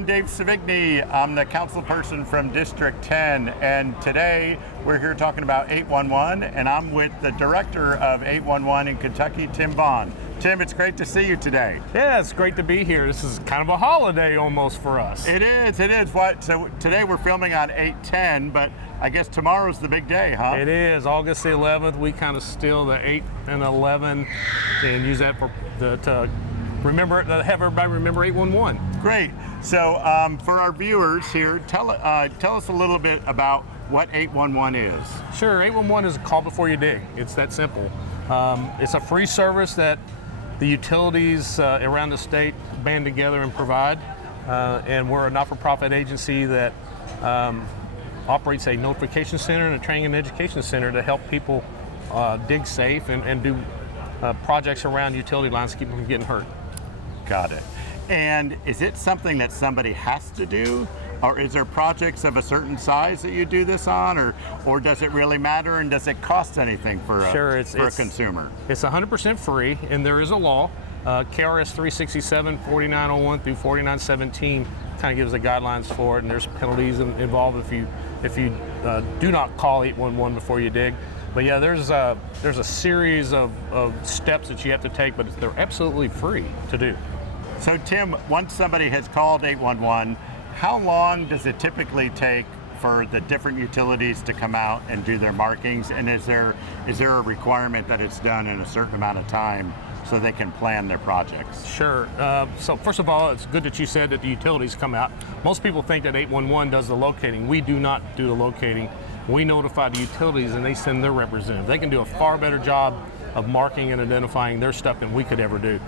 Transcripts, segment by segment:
I'm Dave Sevigny. I'm the council person from District 10, and today we're here talking about 811, and I'm with the director of 811 in Kentucky, Tim Vaughn. Tim, it's great to see you today. Yeah, it's great to be here. This is kind of a holiday almost for us. It is. So today we're filming on 810, but I guess tomorrow's the big day, huh? It is, August the 11th. We kind of steal the 8 and 11 and use that to remember, to have everybody remember 811. Great. So for our viewers here, tell us a little bit about what 811 is. Sure, 811 is a call before you dig. It's that simple. It's a free service that the utilities around the state band together and provide. And we're a not-for-profit agency that operates a notification center and a training and education center to help people dig safe and do projects around utility lines to keep them from getting hurt. Got it. And is it something that somebody has to do? Or is there projects of a certain size that you do this on, or does it really matter, and does it cost anything for a consumer? It's 100% free, and there is a law. KRS 367, 4901 through 4917 kind of gives the guidelines for it, and there's penalties involved if you do not call 811 before you dig. But yeah, there's a series of steps that you have to take, but they're absolutely free to do. So Tim, once somebody has called 811, how long does it typically take for the different utilities to come out and do their markings? And is there a requirement that it's done in a certain amount of time so they can plan their projects? Sure. So first of all, it's good that you said that the utilities come out. Most people think that 811 does the locating. We do not do the locating. We notify the utilities and they send their representative. They can do a far better job of marking and identifying their stuff than we could ever do.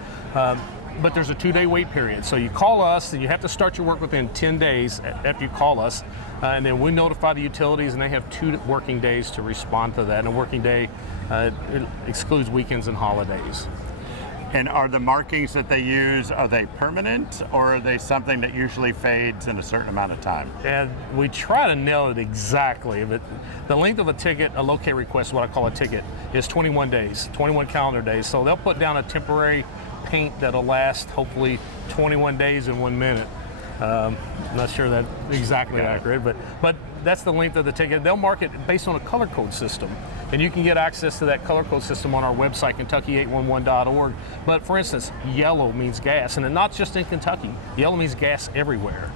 But there's a 2-day wait period. So you call us, and you have to start your work within 10 days after you call us, and then we notify the utilities, and they have 2 working days to respond to that. And a working day it excludes weekends and holidays. And are the markings that they use, are they permanent, or are they something that usually fades in a certain amount of time? And we try to nail it exactly. But the length of a ticket, a locate request, what I call a ticket, is 21 days, 21 calendar days. So they'll put down a temporary paint that'll last hopefully 21 days and 1 minute. I'm not sure that's exactly accurate, but that's the length of the ticket. They'll mark it based on a color code system, and you can get access to that color code system on our website, Kentucky811.org. But for instance, yellow means gas, and not just in Kentucky. Yellow means gas everywhere.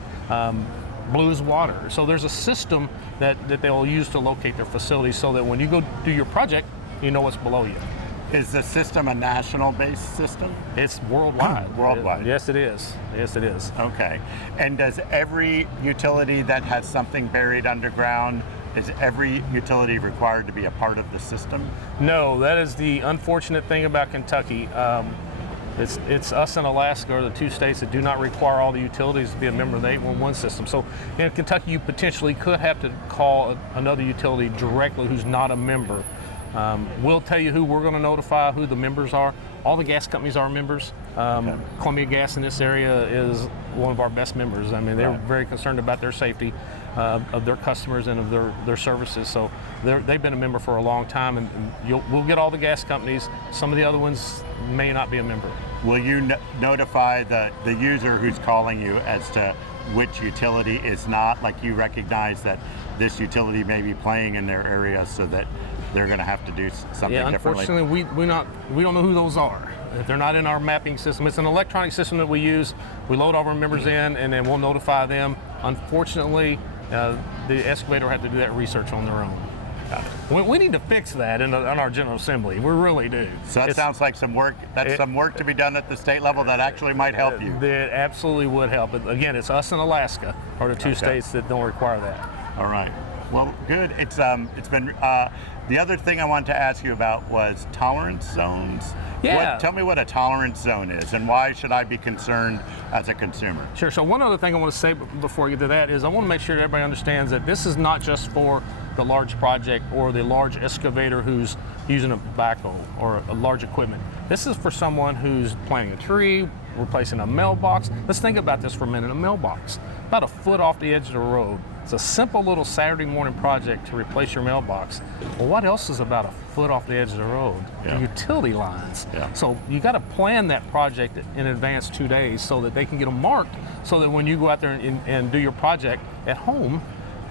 Blue is water. So there's a system that they'll use to locate their facilities so that when you go do your project, you know what's below you. Is the system a national-based system? It's worldwide. Worldwide? Yes, it is. Yes, it is. Okay. And does every utility that has something buried underground, is every utility required to be a part of the system? No, that is the unfortunate thing about Kentucky. It's us and Alaska are the 2 states that do not require all the utilities to be a member of the 811 system. So in Kentucky, you potentially could have to call another utility directly who's not a member. We'll tell you who we're going to notify, who the members are. All the gas companies are members. Columbia Gas in this area is one of our best members. I mean, they're very concerned about their safety of their customers and of their services. So they've been a member for a long time, and we'll get all the gas companies. Some of the other ones may not be a member. Will you notify the user who's calling you as to which utility is not? Like, you recognize that this utility may be playing in their area, so that they're going to have to do something differently? Unfortunately, we don't know who those are. If they're not in our mapping system, it's an electronic system that we use. We load all of our members in, and then we'll notify them. Unfortunately, the excavator will have to do that research on their own. We need to fix that on our General Assembly. We really do. So that sounds like some work. That's some work to be done at the state level that actually might help you. That absolutely would help. But again, it's us and Alaska are the 2 states that don't require that. All right. Well, good. It's been. The other thing I wanted to ask you about was tolerance zones. Yeah. Tell me what a tolerance zone is, and why should I be concerned as a consumer? Sure. So one other thing I want to say before we get to that is I want to make sure everybody understands that this is not just for the large project or the large excavator who's using a backhoe or a large equipment. This is for someone who's planting a tree, replacing a mailbox. Let's think about this for a minute. A mailbox, about a foot off the edge of the road. It's a simple little Saturday morning project to replace your mailbox. Well, what else is about a foot off the edge of the road? Yeah. The utility lines. Yeah. So you got to plan that project in advance 2 days so that they can get them marked, so that when you go out there and do your project at home,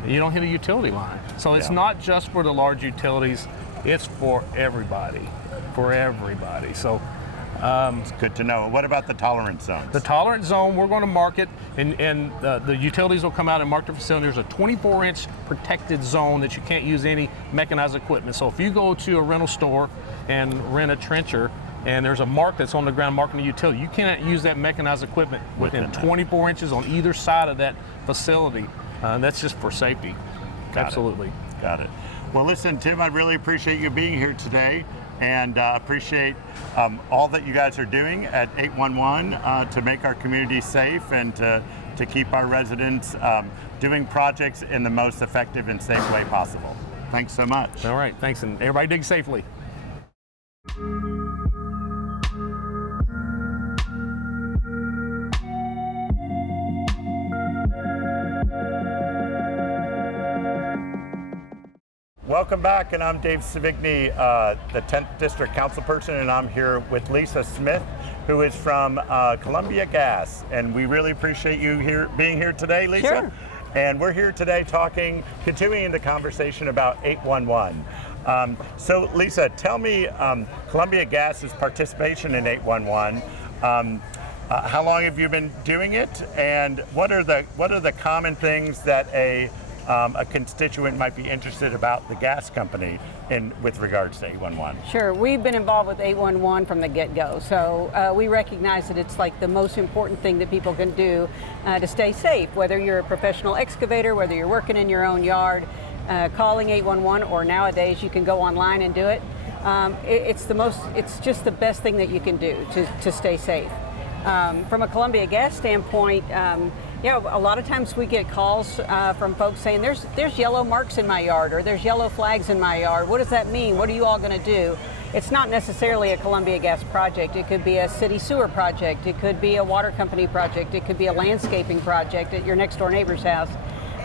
you don't hit a utility line. So it's not just for the large utilities, it's for everybody, So It's good to know. What about the tolerance zones? the tolerance zone, we're going to mark it, and the utilities will come out and mark the facility. There's a 24-inch protected zone that you can't use any mechanized equipment. So if you go to a rental store and rent a trencher, and there's a mark that's on the ground marking the utility, you cannot use that mechanized equipment within 24 inches on either side of that facility. That's just for safety. Absolutely. Got it. Well, listen, Tim, I really appreciate you being here today, and appreciate all that you guys are doing at 811 to make our community safe and to keep our residents doing projects in the most effective and safe way possible. Thanks so much. All right, thanks, and everybody dig safely. Welcome back, and I'm Dave Sevigny, the 10th District Councilperson, and I'm here with Lisa Smith, who is from Columbia Gas, and we really appreciate you being here today, Lisa. Sure. And we're here today continuing the conversation about 811. So Lisa, tell me Columbia Gas's participation in 811. How long have you been doing it, and what are the common things that a constituent might be interested about the gas company with regards to 811? Sure, we've been involved with 811 from the get-go, so we recognize that it's like the most important thing that people can do to stay safe, whether you're a professional excavator, whether you're working in your own yard, calling 811, or nowadays you can go online and do it. It's just the best thing that you can do to stay safe. From a Columbia Gas standpoint, a lot of times we get calls from folks saying there's yellow marks in my yard, or there's yellow flags in my yard. What does that mean? What are you all going to do? It's not necessarily a Columbia Gas project. It could be a city sewer project. It could be a water company project. It could be a landscaping project at your next door neighbor's house.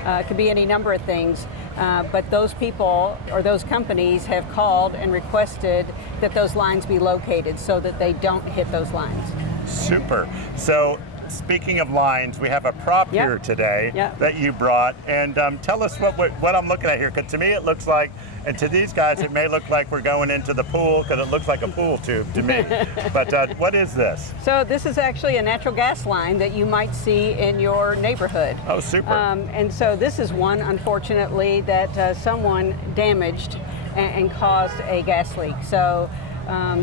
It could be any number of things. But those people or those companies have called and requested that those lines be located so that they don't hit those lines. Super. So speaking of lines, we have a prop here today that you brought, and tell us what I'm looking at here, because to me it looks like, and to these guys it may look like we're going into the pool, because it looks like a pool tube to me. But what is this? So this is actually a natural gas line that you might see in your neighborhood. Oh, super. And so this is one, unfortunately, that someone damaged and caused a gas leak. So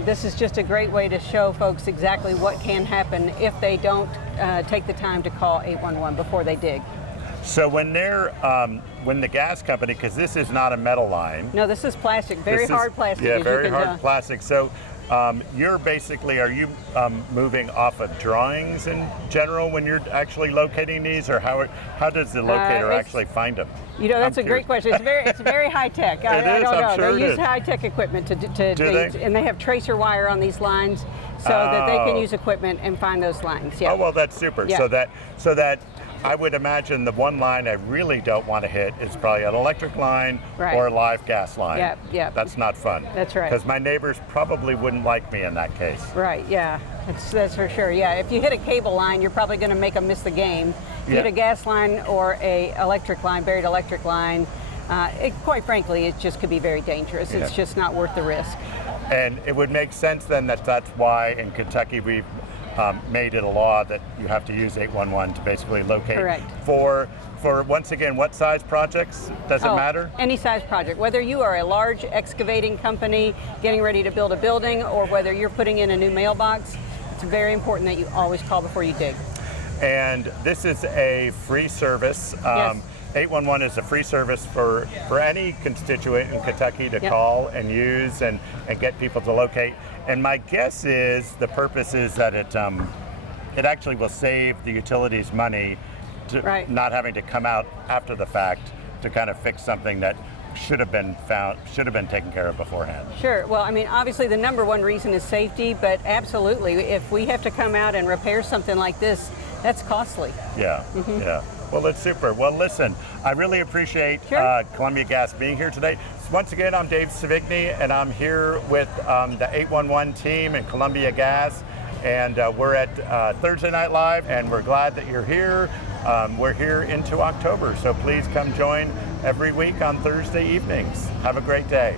this is just a great way to show folks exactly what can happen if they don't take the time to call 811 before they dig. So when the gas company, because this is not a metal line. No, this is plastic, very hard plastic. Yeah, very hard plastic. So are you moving off of drawings in general when you're actually locating these, or how does the locator actually find them? You know, that's a great question. It's very high tech. I don't know. They use high tech equipment and they have tracer wire on these lines so that they can use equipment and find those lines. Yeah. Oh, well, that's super. Yeah. So that I would imagine the one line I really don't want to hit is probably an electric line or a live gas line. Yeah. That's not fun. That's right. Because my neighbors probably wouldn't like me in that case. Right, yeah. That's for sure. Yeah, if you hit a cable line, you're probably going to make them miss the game. If you hit a gas line or a buried electric line, quite frankly, it just could be very dangerous. It's just not worth the risk. And it would make sense then that's why in Kentucky we've made it a law that you have to use 811 to basically locate. Correct. For once again, what size projects? Does it matter? Any size project. Whether you are a large excavating company getting ready to build a building, or whether you're putting in a new mailbox, it's very important that you always call before you dig. And this is a free service. Yes. 811 is a free service for any constituent in Kentucky to call and use and get people to locate. And my guess is the purpose is that it actually will save the utilities money to not having to come out after the fact to kind of fix something that should have been taken care of beforehand. Sure. Well, I mean, obviously the number one reason is safety, but absolutely, if we have to come out and repair something like this, that's costly. Yeah. Yeah. Well, that's super. Well, listen, I really appreciate Sure. Columbia Gas being here today. Once again, I'm Dave Sevigny, and I'm here with the 811 team and Columbia Gas. And we're at Thursday Night Live, and we're glad that you're here. We're here into October, so please come join every week on Thursday evenings. Have a great day.